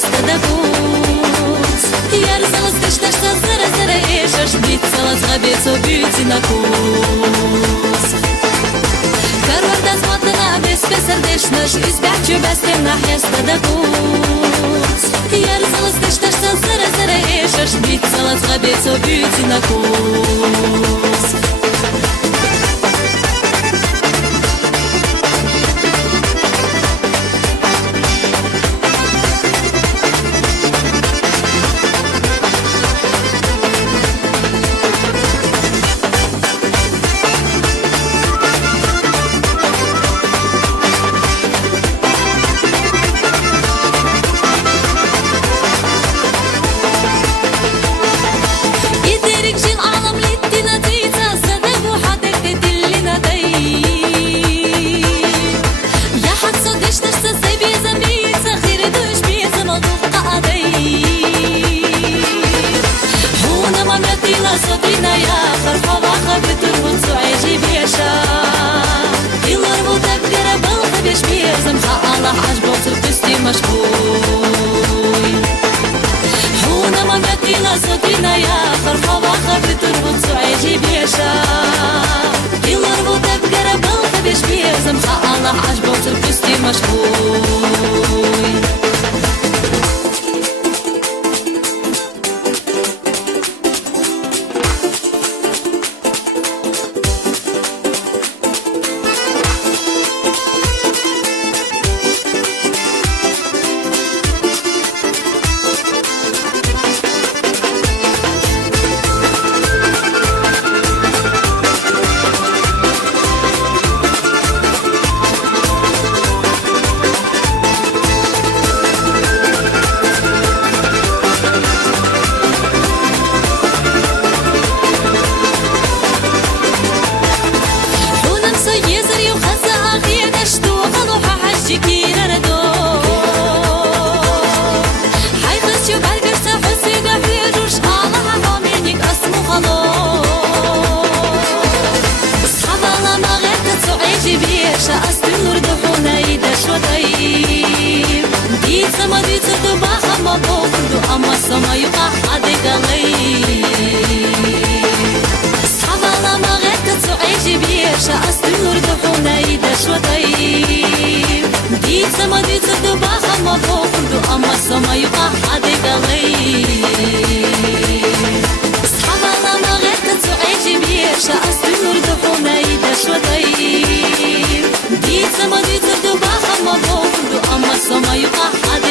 هسته دبوس یار زلز کشتش تا زره زره ایشش بیت سلز غبیت و بیتی نکوس کارور دست ماتنا بیس بسر دشنش ایز بحچو بستیم نه هسته دبوس یار زلز کشتش تا زره زره ایشش بیت سلز غبیت و بیتی نکوس صوتينا يا فرحة وخبت الونس وعيشي بيشا يلور وتبقر بلخ بيش بيزم الله عجبه وتبستي مشبوي حونا ما متينا صوتينا يا فرحة وخبت الونس وعيشي بيشا يلور وتبقر بلخ بيش بيزم الله عجبه وتبستي مشبوي سما دي تدو باخا ما بوكدو أما سما يقع عدك غيب صحابة لما غيرك تعيشي بيشا أستنور دخونا يدش وطيب دي سما دي تدو باخا ما بوكدو أما سما يقع عدك غيب صحابة لما غيرك تعيشي بيشا أستنور دخونا يدش وطيب دي سما دي تدو باخا ما بوكدو أما سما يقع عدك